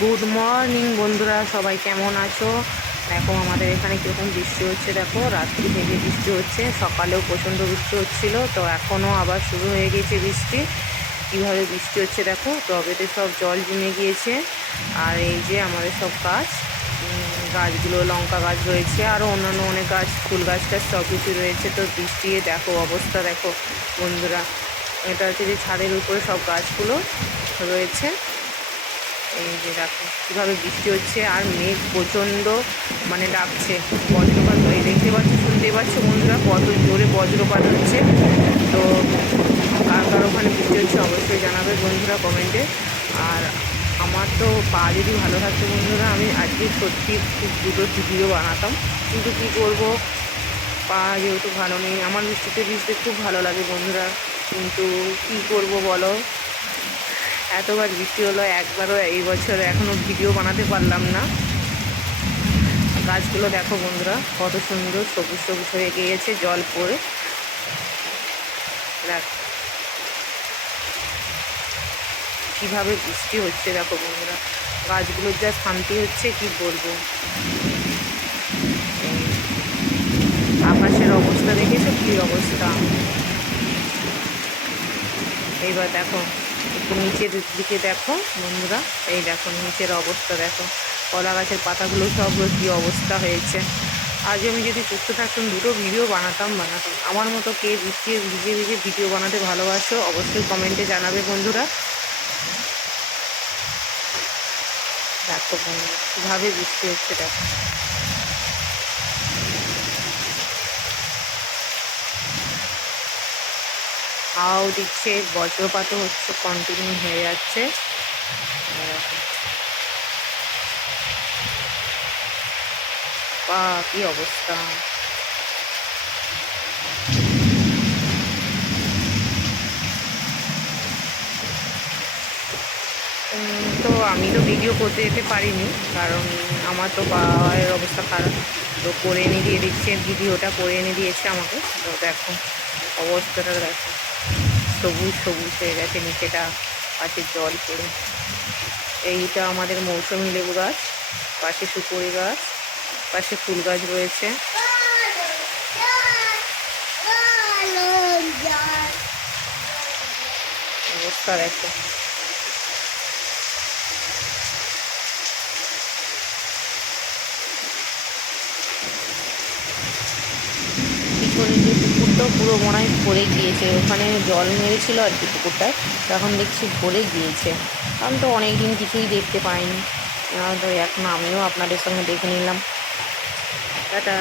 Good morning বন্ধুরা, সবাই কেমন আছো? দেখো, আমাদের এখানে কীরকম বৃষ্টি হচ্ছে, দেখো, রাত্রি থেকে বৃষ্টি হচ্ছে, সকালেও প্রচণ্ড বৃষ্টি হচ্ছিল, তো এখনও আবার শুরু হয়ে গেছে বৃষ্টি। কীভাবে বৃষ্টি হচ্ছে, দেখো, টবেতে সব জল জমে গিয়েছে, আর এই যে আমাদের সব গাছ গাছগুলো, লঙ্কা গাছ রয়েছে, আরও অন্যান্য অনেক গাছ, ফুল গাছ টাছ সব কিছু রয়েছে, তো বৃষ্টি দেখো, অবস্থা দেখো, বন্ধুরা। এটা হচ্ছে যে ছাদের উপরে সব গাছগুলো রয়েছে। এই যে দেখো, কীভাবে বৃষ্টি হচ্ছে আর মেঘ প্রচণ্ড মানে ডাকছে। বজ্রপাত এই দেখতে পাচ্ছ শুনতে পাচ্ছ বন্ধুরা কত জোরে বজ্রপাত হচ্ছে। তো কার কার ওখানে বৃষ্টি হচ্ছে অবশ্যই জানাবে বন্ধুরা কমেন্টে। আর আমার তো পা যদি ভালো থাকতো বন্ধুরা, আমি আজকে সত্যি খুব দুটো ভিডিও বানাতাম। কিন্তু কী করব? পা যেহেতু ভালো নেই, আমার বৃষ্টিতে ভিজতে খুব ভালো লাগে বন্ধুরা। কিন্তু কী করব বলো? এতবার বৃষ্টি হলো, একবারও এই বছর এখনও ভিডিও বানাতে পারলাম না। গাছগুলো দেখো বন্ধুরা, কত সুন্দর সবুজ সবুজ হয়ে গিয়েছে, জল পড়ে। দেখ, কীভাবে বৃষ্টি হচ্ছে দেখো বন্ধুরা। গাছগুলোর যা শান্তি হচ্ছে, কি বলব? আকাশের অবস্থা দেখেছ? কী অবস্থা? এইবার দেখো। একটু নিচের দিকে দেখো বন্ধুরা। এই দেখো নিচের অবস্থা দেখো। কলা গাছের পাতাগুলো সব কী অবস্থা হয়েছে। আজ আমি যদি সুস্থ থাকতাম, দুটো ভিডিও বানাতাম বানাতাম। আমার মতো কে বৃষ্টি ভিজে ভিজে ভিডিও বানাতে ভালোবাসো, অবশ্যই কমেন্টে জানাবে বন্ধুরা। দেখো বন্ধুরা, কীভাবে বৃষ্টি হচ্ছে দেখো। হাওয়াও দিচ্ছে, বজ্রপাতও হচ্ছে কন্টিনিউ হয়ে যাচ্ছে। বা, কি অবস্থা? তো আমি তো ভিডিও করতে যেতে পারিনি, কারণ আমার তো পায়ের অবস্থা খারাপ। তো করে এনে দিয়ে দিচ্ছে ভিডিওটা করে এনে দিয়েছে আমাকে। তো দেখো, অবস্থাটা দেখো। সবুজ সবুজ হয়ে গেছে নিচেটা পাশে জল পড়ে। এইটা আমাদের মৌসুমি লেবু গাছ পাশে সুপুরি গাছ পাশে ফুল গাছ রয়েছে। অবস্থা দেখো। পিছনে যে পুকুরটা পুরো মনে হয় ভরে গিয়েছে, ওখানে জল মেরেছিল আর কি পুকুরটায় তখন দেখছি ভরে গিয়েছে। আমি তো অনেক দিন কিছুই দেখতে পাইনি। তো এখন আমিও আপনাদের সঙ্গে দেখে নিলাম। টাটা।